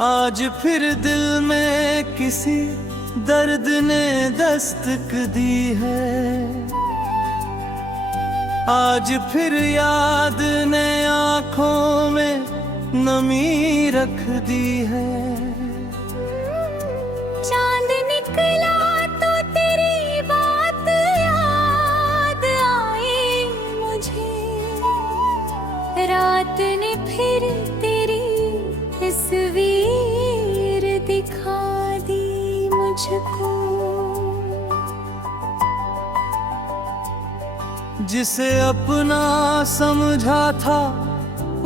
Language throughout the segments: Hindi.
आज फिर दिल में किसी दर्द ने दस्तक दी है। आज फिर याद ने आँखों में नमी रख दी है। चांद निकला तो तेरी बात याद आई मुझे, रात ने फिर तेरी तस्वीर दिखा दी मुझको। जिसे अपना समझा था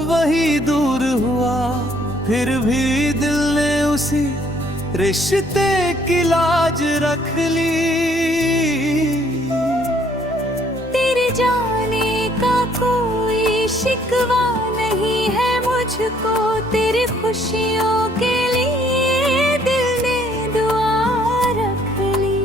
वही दूर हुआ, फिर भी दिल ने उसी रिश्ते की लाज रख ली। तेरे जाने का कोई शिकवा नहीं है मुझको, तेरी खुशियों के लिए दिल ने दुआ रख ली।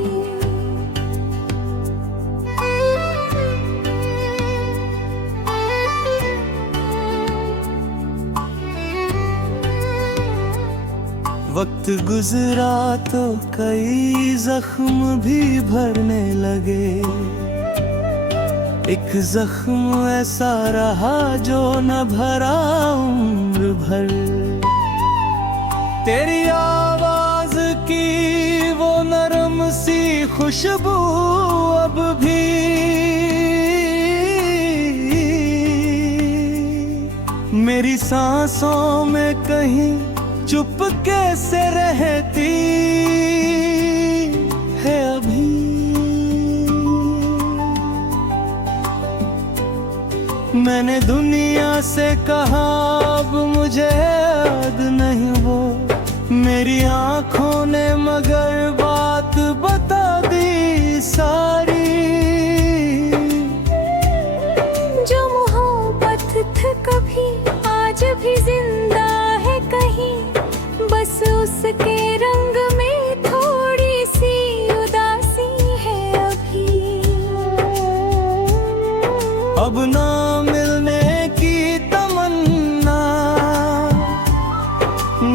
वक्त गुजरा तो कई जख्म भी भरने लगे। एक जख्म ऐसा रहा जो न भरा उम्र भर। तेरी आवाज की वो नरम सी खुशबू अब भी मेरी सांसों में कहीं चुपके से रहती है अभी। मैंने दुनिया से कहा अब मुझे याद नहीं वो, मेरी आँखों ने मगर बात बता दी सारी। जो मोहब्बत था कभी आज भी जिंदा है कहीं, बस उसके रंग में थोड़ी सी उदासी है अभी। अब ना मिलने की तमन्ना,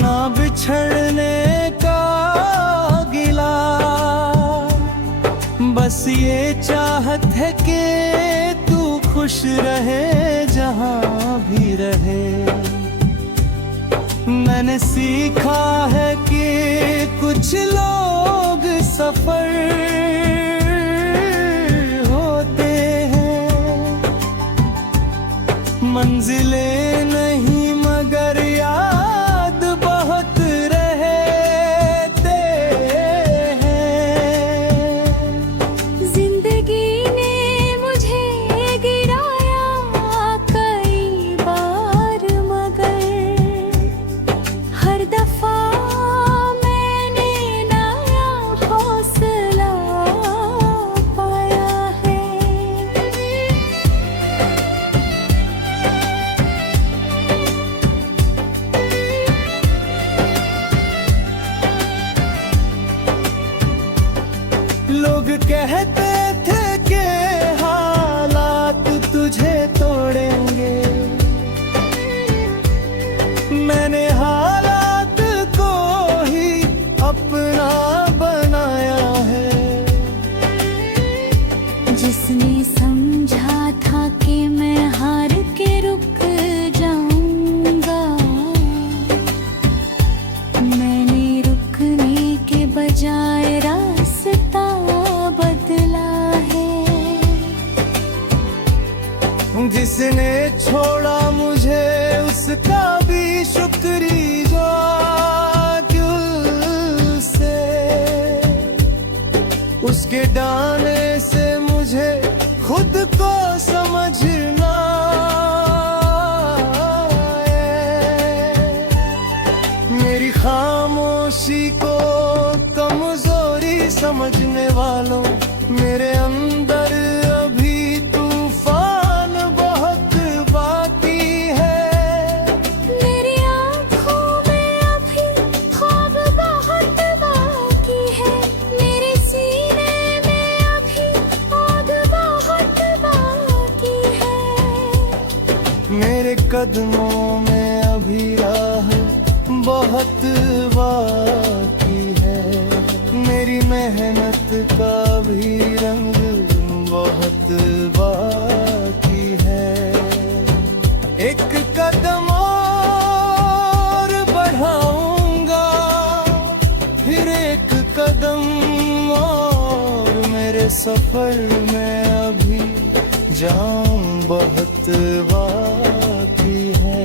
ना बिछड़ने का गिला, बस ये चाहत है कि तू खुश रहे जहाँ भी रहे। मैंने सीखा है कि कुछ लोग सफर होते हैं, मंजिलें नहीं मगर याद बहुत रहते हैं। जिंदगी ने मुझे गिराया कई बार मगर हर दफा मैंने नया हौसला पाया है। लोग कहते थे कि हालात तुझे तोड़ेंगे, मैंने हालात को ही अपना बनाया है। जिसने समझा था कि मैं हार के रुक जाऊंगा, मैंने रुकने के बजाय रास्ता बदला है। जिसने छोड़ा मुझे उसका भी शुक्रिया दिल से, उसके डाने से मुझे खुद को समझना है। मेरी खामोशी को कमजोरी समझने वालों, मेरे अंदर अभी तूफान बहुत बाकी है। मेरी आँखों में अभी ख्वाब बहुत बाकी है, मेरे सीने में अभी आग बहुत बाकी है। मेरे कदमों में अभी राह बहुत बाकी है, मेरी मेहनत का भी रंग बहुत बाकी है। एक कदम और बढ़ाऊंगा, फिर एक कदम और, मेरे सफर में अभी जाम बहुत बाकी है।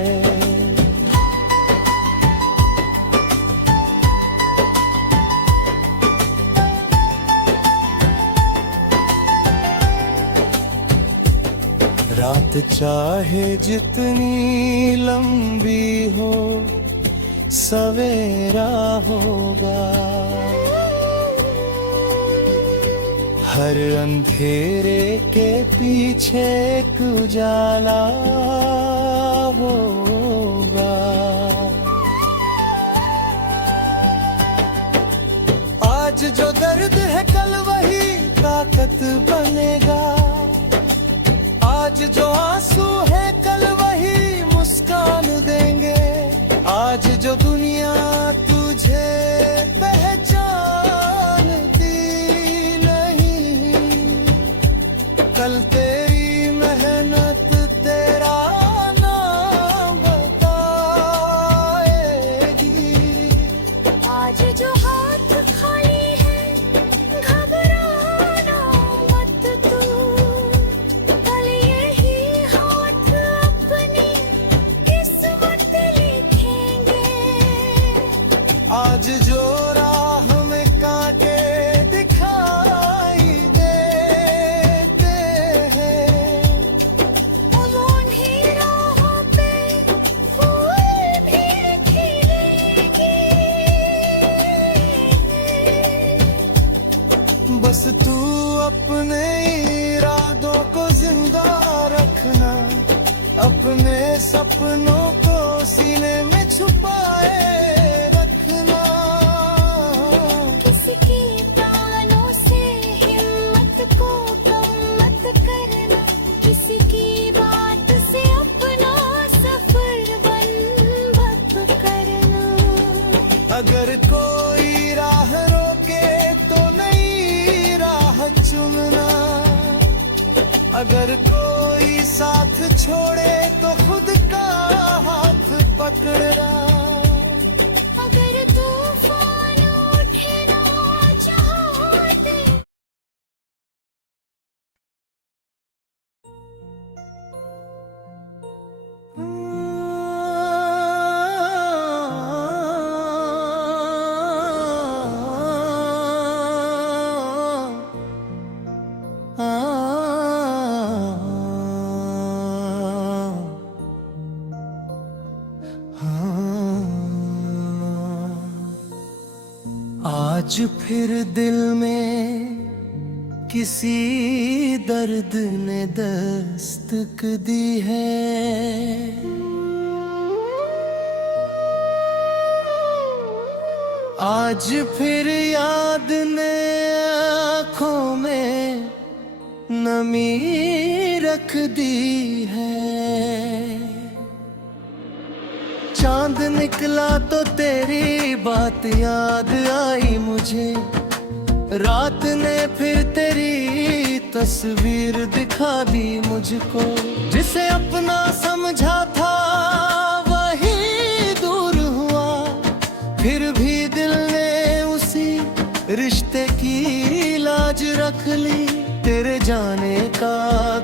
रात चाहे जितनी लंबी हो, सवेरा होगा। हर अंधेरे के पीछे एक उजाला होगा। आज जो दर्द है कल वही ताकत बनेगा। आज जो आंसू है कल वही मुस्कान देंगे। आज जो दुनिया तुझे पहचानती नहीं, कल तेरी मेहनत तेरा नाम बताएगी। आज जो हाथ खाली है घबराना मत तू, कल यही हाथ अपनी किस्मत लिखेंगे। आज जो राह में कांटे दिखाई देते हैं, उन्हीं राहों पे फूल भी खिलेंगे। बस तू अपने इरादों को जिंदा रखना, अपने सपनों को सीने में छुपाए रखना। किसकी प्राणों से हिम्मत को कम मत करना, किसकी बात से अपना सफर बंद मत करना। अगर कोई राह रोके तो नई राह चुनना, अगर कोई साथ छोड़े तो खुद का हाथ पकड़ना। अगर तूफान उठे ना चाहते, आज फिर दिल में किसी दर्द ने दस्तक दी है। आज फिर याद ने आँखों में नमी रख दी है। चांद निकला तो तेरी बात याद आई मुझे, रात ने फिर तेरी तस्वीर दिखा दी मुझको। जिसे अपना समझा था वही दूर हुआ, फिर भी दिल ने उसी रिश्ते की लाज रख ली। तेरे जाने का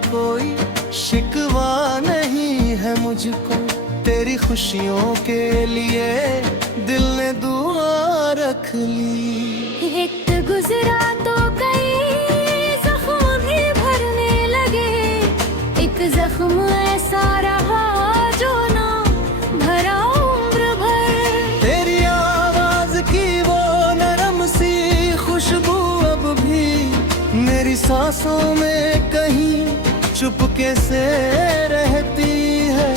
कोई शिकवा नहीं है मुझको, तेरी खुशियों के लिए दिल ने दुआ रख ली। वक्त गुजरा तो कई जख्म भी भरने लगे, एक जख्म ऐसा रहा जो ना भरा उम्र भर। तेरी आवाज की वो नरम सी खुशबू अब भी मेरी सांसों में कहीं चुपके से रहती है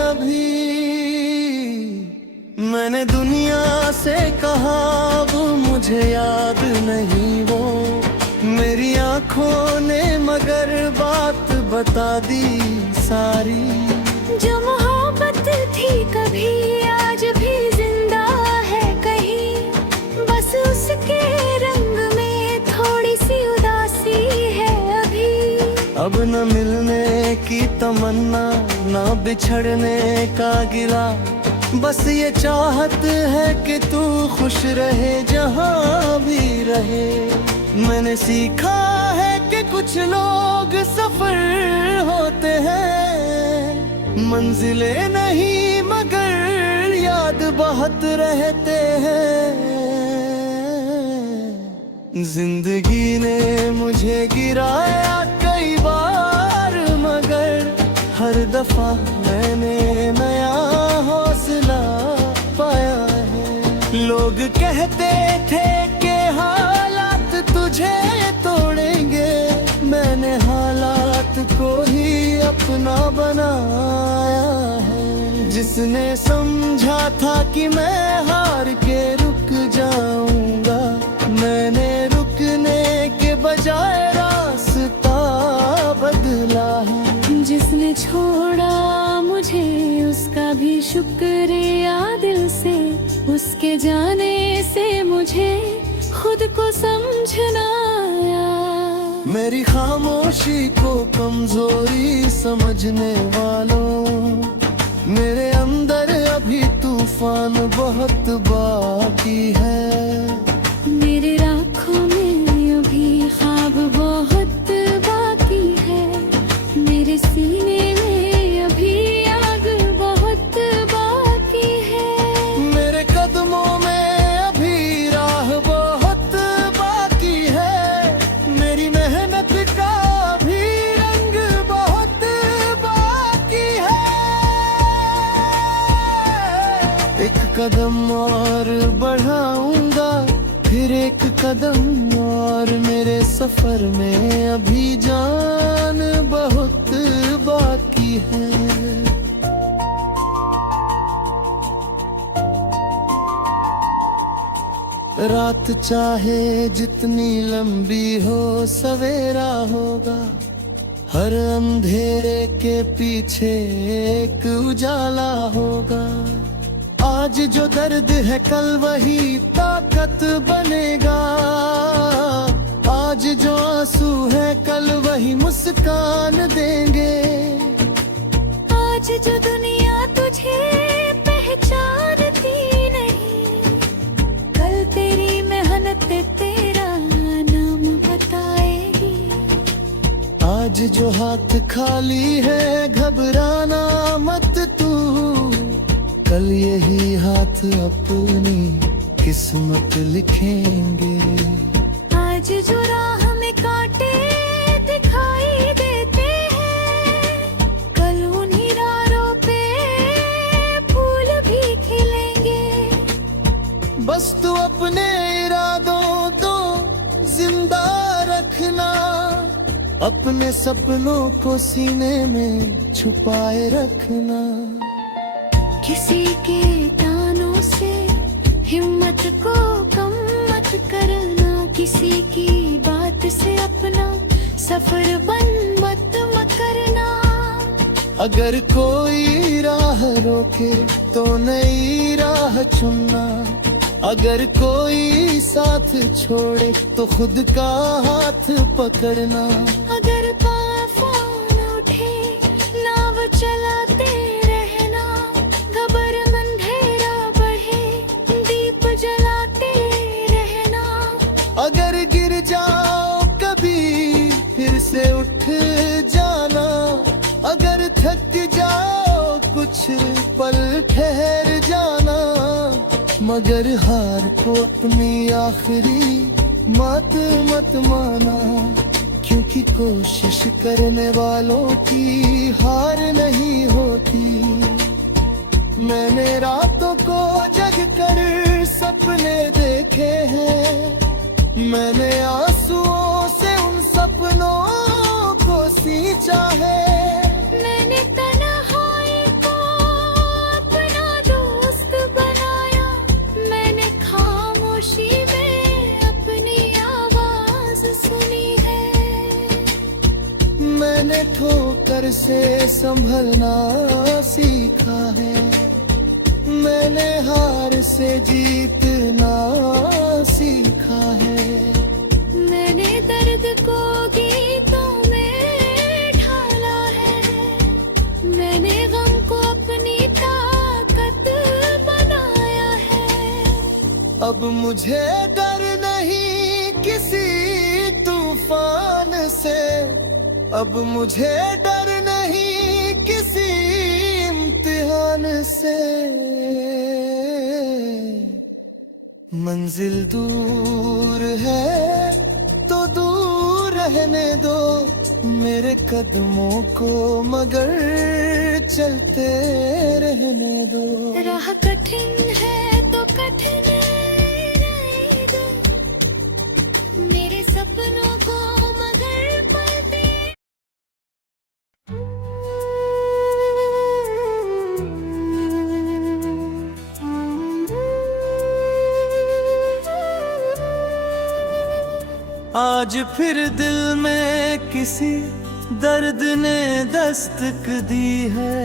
अभी। मैंने दुनिया से कहा वो मुझे याद नहीं, वो मेरी आंखों ने मगर बात बता दी सारी। जो मोहब्बत थी कभी आज भी जिंदा है कहीं, तमन्ना ना बिछड़ने का गिला, बस ये चाहत है कि तू खुश रहे जहाँ भी रहे। मैंने सीखा है कि कुछ लोग सफर होते हैं, मंजिलें नहीं मगर याद बहुत रहते हैं। जिंदगी ने मुझे गिराया कई बार, मगर हर दफा मैंने नया हौसला पाया है। लोग कहते थे कि हालात तुझे तोड़ेंगे, मैंने हालात को ही अपना बनाया है। जिसने समझा था कि मैं हार के रुक जाऊंगा, मैंने रुकने के बजाय रास्ता बदला है। जिसने छोड़ा मुझे उसका भी शुक्रिया दिल से, उसके जाने से मुझे खुद को समझना आया। मेरी खामोशी को कमजोरी समझने वालों, मेरे अंदर अभी तूफान बहुत बाकी है। मेरे आँखों में अभी ख्वाब बहुत बाकी है, मेरे सीने में अभी आग बहुत बाकी है। मेरे कदमों में अभी राह बहुत बाकी है, मेरी मेहनत का भी रंग बहुत बाकी है। एक कदम और बढ़ाऊंगा, फिर एक कदम और, मेरे सफर में अभी जान बहुत बाकी है। रात चाहे जितनी लंबी हो सवेरा होगा, हर अंधेरे के पीछे एक उजाला होगा। आज जो दर्द है कल वही ताकत बनेगा, आज जो आंसू है कल वही मुस्कान देंगे। आज जो दुनिया तुझे पहचानती नहीं, कल तेरी मेहनत तेरा नाम बताएगी। आज जो हाथ खाली है घबराना मत तू, कल यही हाथ अपनी किस्मत लिखेंगे। आज जो राह में कांटे दिखाई देते हैं, कल उन्हीं राहों पे फूल भी खिलेंगे। बस तू अपने इरादों को जिंदा रखना, अपने सपनों को सीने में छुपाए रखना। किसी के तानों से हिम्मत को कम मत करना, किसी की बात से अपना सफर बंद मत करना। अगर कोई राह रोके तो नई राह चुनना, अगर कोई साथ छोड़े तो खुद का हाथ पकड़ना। अगर तूफान उठे नाव चलाते रहना, घबर अंधेरा बढ़े दीप जलाते रहना। अगर गिर जाओ कभी फिर से उठ जाना, अगर थक जाओ कुछ पल ठहर जाना। मगर हार को अपनी आखिरी मत माना, क्योंकि कोशिश करने वालों की हार नहीं होती। मैंने रातों को जग कर सपने देखे हैं, मैंने आंसुओं से उन सपनों को सींचा है। मैंने तन्हाई को अपना दोस्त बनाया, मैंने खामोशी में अपनी आवाज सुनी है। मैंने ठोकर से संभलना सीखा है, मैंने हार से जीतना सीखा है। मैंने दर्द को गीतों में ढाला है, अब मुझे डर नहीं किसी तूफान से, अब मुझे डर नहीं किसी इम्तिहान से। मंजिल दूर है तो दूर रहने दो मेरे कदमों को, मगर चलते रहने दो। राह कठिन है तो कठिन रहेगा, मेरे सपनों को मगर पलते। आज फिर दिल में किसी दर्द ने दस्तक दी है,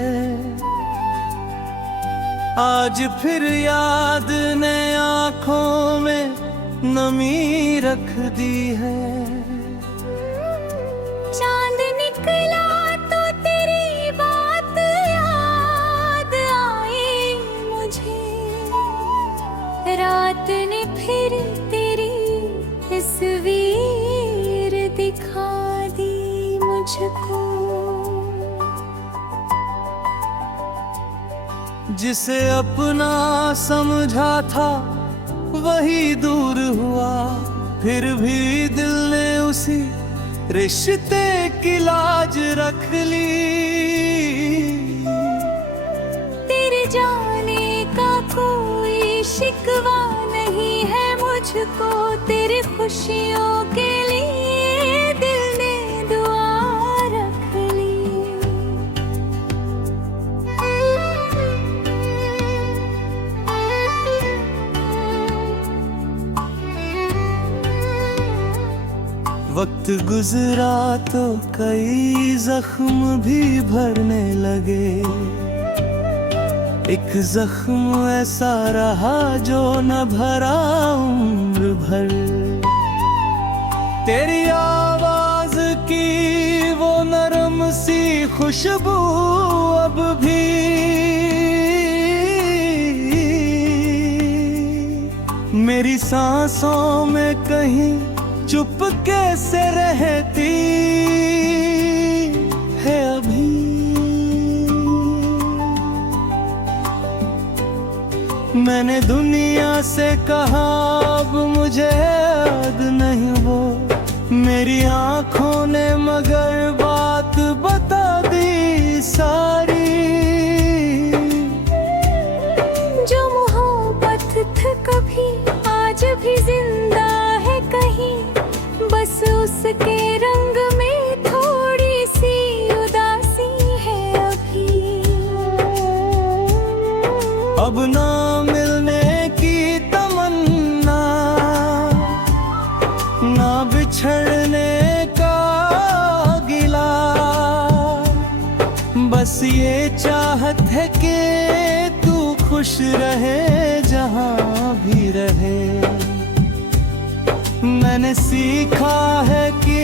आज फिर याद ने आँखों में नमी रख दी है। चांद निकला तो तेरी बात याद आई मुझे, रात ने फिर तेरी तस्वीर दिखा दी मुझको। जिसे अपना समझा था वही दूर हुआ, फिर भी दिल ने उसी रिश्ते की लाज रख ली। तेरे जाने का कोई शिकवा नहीं है मुझको, तेरी खुशियों के लिए दिल ने दुआ रख ली। वक्त गुजरा तो कई जख्म भी भरने लगे, एक जख्म ऐसा रहा जो न भरा उम्र भर। तेरी आवाज की वो नरम सी खुशबू अब भी मेरी सांसों में कहीं चुपके से रहती है अभी। मैंने दुनिया से कहा अब मुझे याद नहीं वो, मेरी आंखों ने मगर बात बता दी सारी। जो मोहब्बत थे कभी आज भी जिंदा है कहीं, बस उसके रंग में थोड़ी सी उदासी है अभी। अब ना मिलने की तमन्ना, ना बिछड़ने का गिला, बस ये चाहत है कि तू खुश रहे जहाँ भी रहे। मैंने सीखा है कि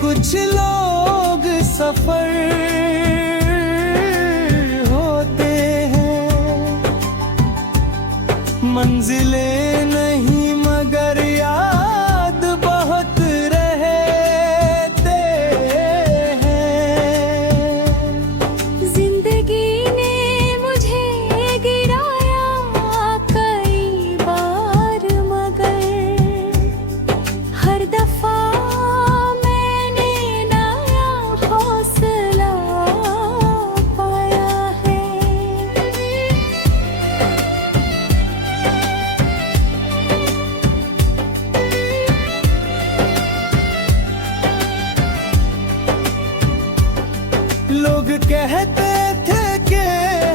कुछ लोग सफर होते हैं, मंजिलें नहीं मगर याद बहुत रहते हैं। जिंदगी ने मुझे गिराया कई बार मगर हर दफा मैंने नया हौसला पाया है। लोग कहते थे कि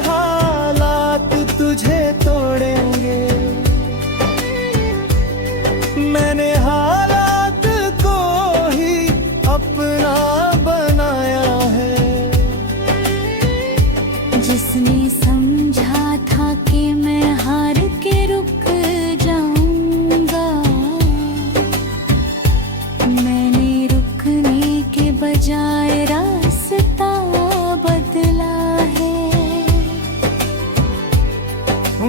हालात तुझे तोड़ेंगे, मैंने हालात को ही अपना बनाया है। जिसने समझा था कि मैं हार के रुक जाऊंगा, मैंने रुकने के बजाय रास्ता बदला है।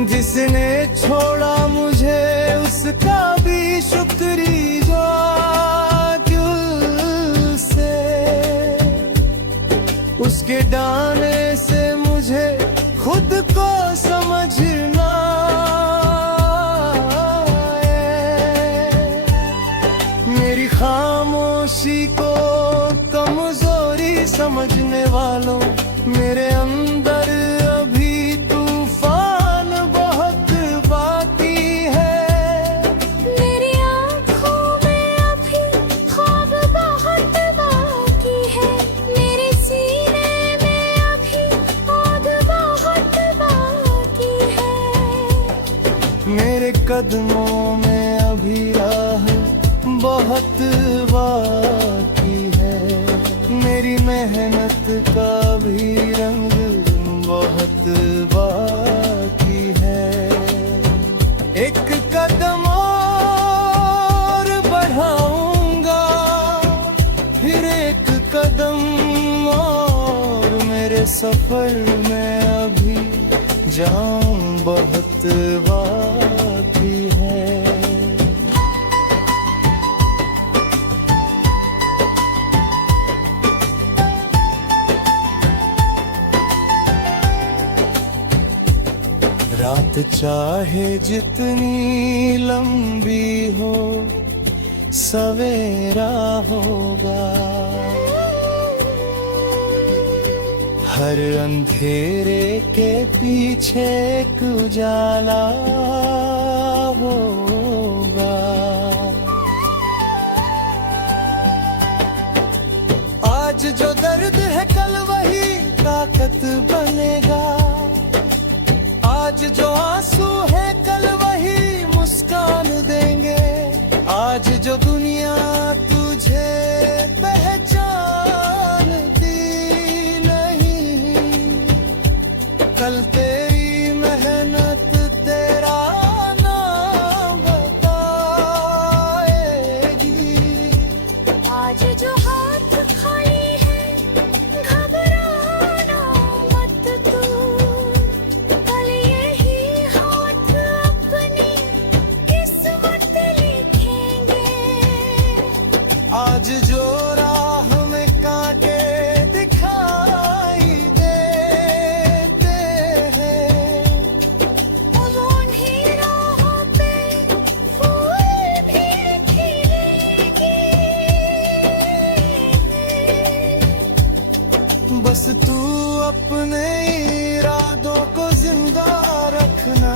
जिसने छोड़ा मुझे उसका भी शुक्रिया दिल से। उसके डालने से मुझे खुद को समझना आए। मेरी खामोशी को कमजोरी समझने वालों, मेरे अंदर अभी तूफान बहुत बाकी है। मेरी आँखों में अभी ख्वाब बहुत बाकी है। मेरे सीने में अभी आग बहुत बाकी है। मेरे कदमों में अभी राह बहुत बाकी है। मेरी मेहनत का भी रंग बहुत बाकी है। एक कदम और बढ़ाऊंगा, फिर एक कदम और। मेरे सफर में अभी जाऊं बहुत बाकी है। रात चाहे जितनी लंबी हो, सवेरा होगा। हर अंधेरे के पीछे एक उजाला होगा। आज जो दर्द है कल वही ताकत बनेगा। आज जो आंसू है कल वही मुस्कान देंगे। आज जो दुनिया तुझे पहचानती नहीं, कल तेरी मेहनत तेरा नाम बताएगी। आज जो हाथ खाली है घबराना मत तू, कल यही हाथ अपनी किस्मत लिखेंगे। आज जो राह में कांटे दिखाई देते हैं, उन्हीं राहों पे फूल भी खिलेंगे। बस तू अपने इरादों को जिंदा रखना,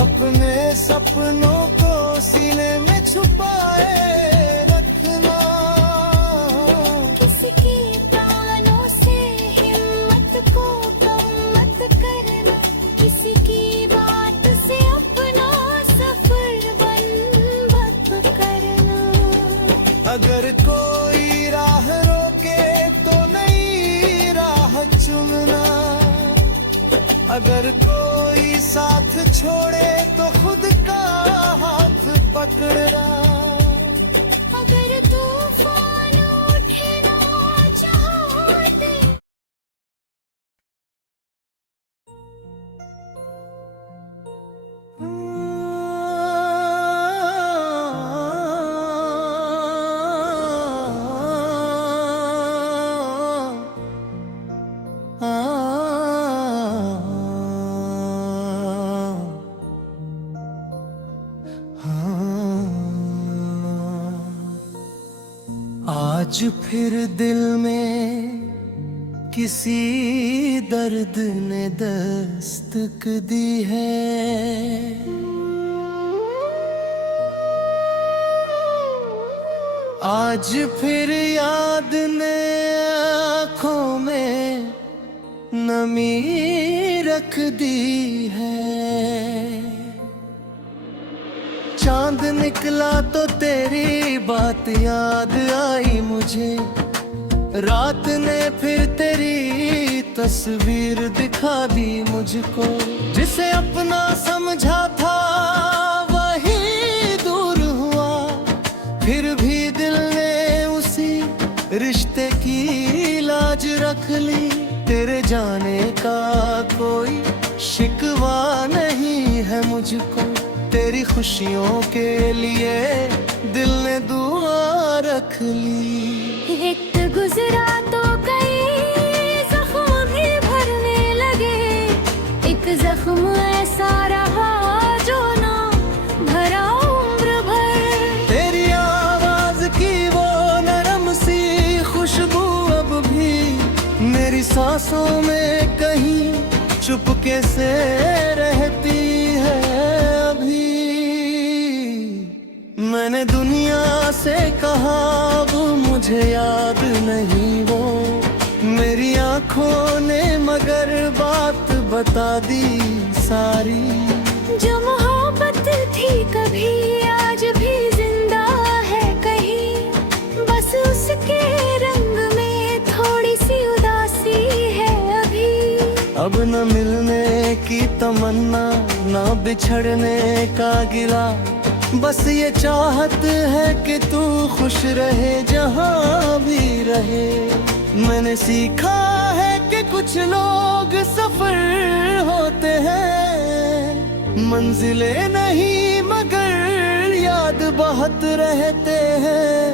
अपने सपनों को सीने में छुपाए रखना। किसके प्राणों से हिम्मत को कम मत करना, किसी की बात से अपना सफर बंद मत करना। अगर कोई राह रोके तो नई राह चुनना। अगर कोई साथ छोड़े तो खुद का हाथ पकड़ना। अगर तूफान उठे ना चाहते, आज फिर दिल में किसी दर्द ने दस्तक दी है। आज फिर याद ने आँखों में नमी रख दी है। चांद निकला तो तेरी बात याद आई मुझे। रात ने फिर तेरी तस्वीर दिखा दी मुझको। जिसे अपना समझा था वही दूर हुआ, फिर भी दिल ने उसी रिश्ते की लाज रख ली। तेरे जाने का कोई शिकवा नहीं है मुझको, तेरी खुशियों के लिए दिल ने दुआ रख ली। वक्त गुजरा तो कई जख्म भी भरने लगे, एक जख्म ऐसा रहा जो ना भरा उम्र भर। तेरी आवाज की वो नरम सी खुशबू अब भी मेरी सांसों में कहीं चुपके से रहती है अभी। मैंने दुनिया से कहा वो मुझे याद नहीं, वो मेरी आंखों ने मगर बात बता दी सारी। जो मोहब्बत थी कभी आज भी जिंदा है कहीं, बस उसके रंग में थोड़ी सी उदासी है अभी। अब न मिलने की तमन्ना, न बिछड़ने का गिला, बस ये चाहत है कि तू खुश रहे जहाँ भी रहे। मैंने सीखा है कि कुछ लोग सफर होते हैं, मंजिलें नहीं मगर याद बहुत रहते हैं।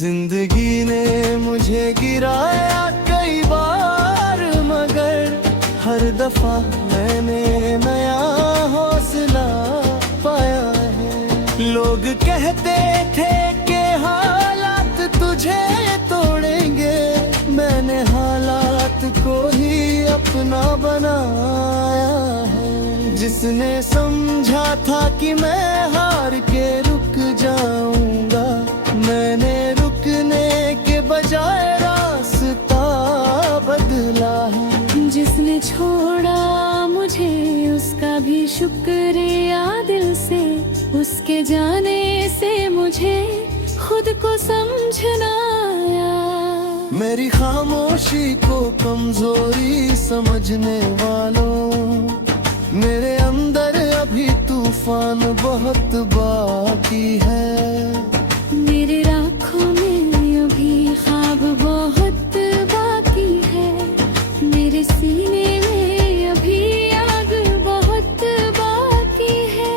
जिंदगी ने मुझे गिराया कई बार मगर हर दफा मैंने नया हौसला पाया है। लोग कहते थे कि हालात तुझे तोड़ेंगे, मैंने हालात को ही अपना बनाया है। जिसने समझा था कि मैं हार के रुक जाऊंगा, मैंने रुकने के बजाय रास्ता बदला है। जिसने छोड़ा मुझे उसका भी शुक्रिया दिल से, उसके जाने से मुझे खुद को समझना आया। मेरी खामोशी को कमजोरी समझने वालों, मेरे अंदर अभी तूफान बहुत बाकी है। मेरे आँखों में अभी ख्वाब बहुत बाकी है, मेरे सीने में अभी आग बहुत बाकी है।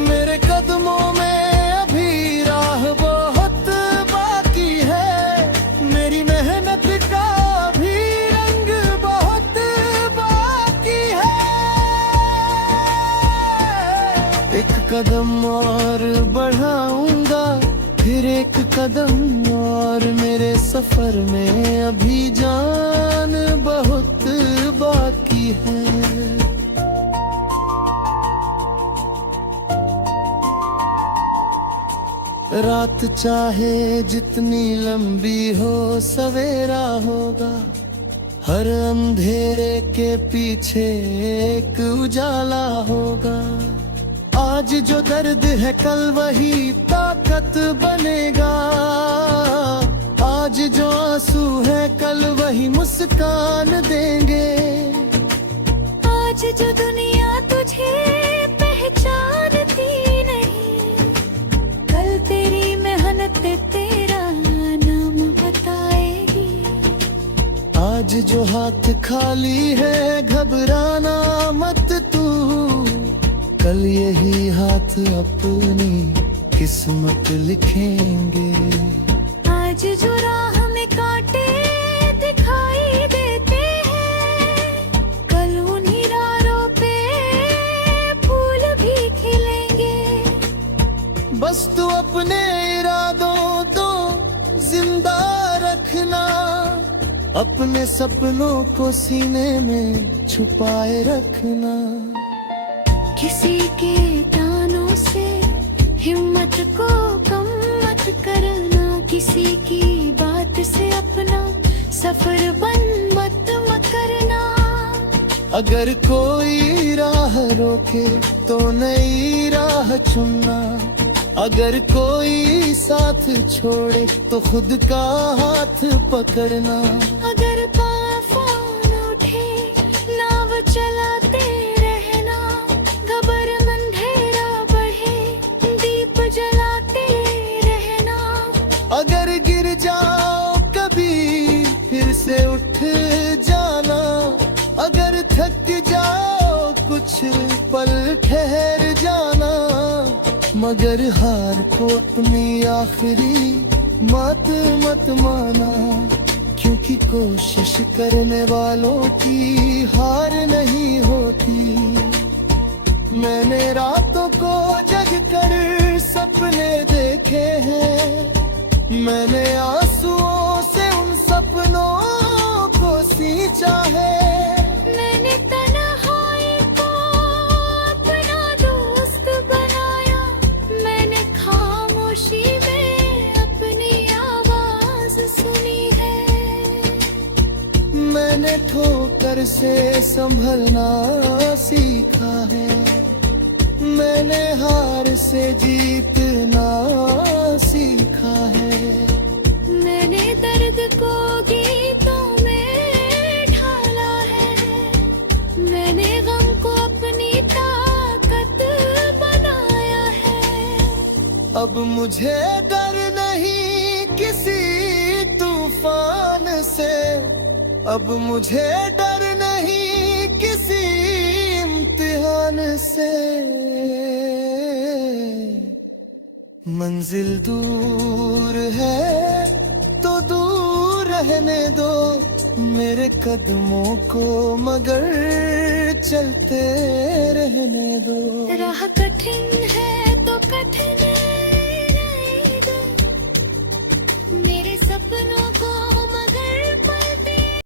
मेरे कदमों में अभी राह बहुत बाकी है, मेरी मेहनत का भी रंग बहुत बाकी है। एक कदम और बढ़ाऊंगा, फिर एक कदम और, मेरे सफर में अभी जान बहुत बाकी है। रात चाहे जितनी लंबी हो सवेरा होगा, हर अंधेरे के पीछे एक उजाला होगा। आज जो दर्द है कल वही ताकत बनेगा, आज जो आंसू है कल वही मुस्कान देंगे। आज जो दुनिया तुझे पहचानती नहीं, कल तेरी मेहनत तेरा नाम बताएगी। आज जो हाथ खाली है घबराना मत तू, कल यही हाथ अपनी किस्मत लिखेंगे। आज जो राह में कांटे दिखाई देते हैं, कल उन्हीं राहों पे फूल भी खिलेंगे। बस तू अपने इरादों तो जिंदा रखना, अपने सपनों को सीने में छुपाए रखना। किसी के तानों से हिम्मत को कम मत करना, किसी की बात से अपना सफर बंद मत करना। अगर कोई राह रोके तो नई राह चुनना, अगर कोई साथ छोड़े तो खुद का हाथ पकड़ना। अगर तूफान उठे नाव चलाते रहना, घबर अंधेरा बढ़े दीप जलाते रहना। अगर गिर जाओ कभी फिर से उठ जाना, अगर थक जाओ कुछ पल ठहर जाना, मगर हार को अपनी आखिरी मत माना, क्योंकि कोशिश करने वालों की हार नहीं होती। मैंने रातों को जग कर सपने देखे हैं, मैंने आंसुओं से उन सपनों को सींचा है। मैंने तन्हाई को अपना दोस्त बनाया, मैंने खामोशी में अपनी आवाज सुनी है। मैंने ठोकर से संभलना सीखा है, मैंने हार से जीतना सीखा है। मैंने दर्द को गीतों में ढाला है, मैंने गम को अपनी ताकत बनाया है। अब मुझे डर नहीं किसी तूफान से, अब मुझे डर नहीं किसी इम्तिहान से। मंजिल दूर है तो दूर रहने दो मेरे कदमों को, मगर चलते रहने दो। राह कठिन है तो कठिन रहेगा, मेरे सपनों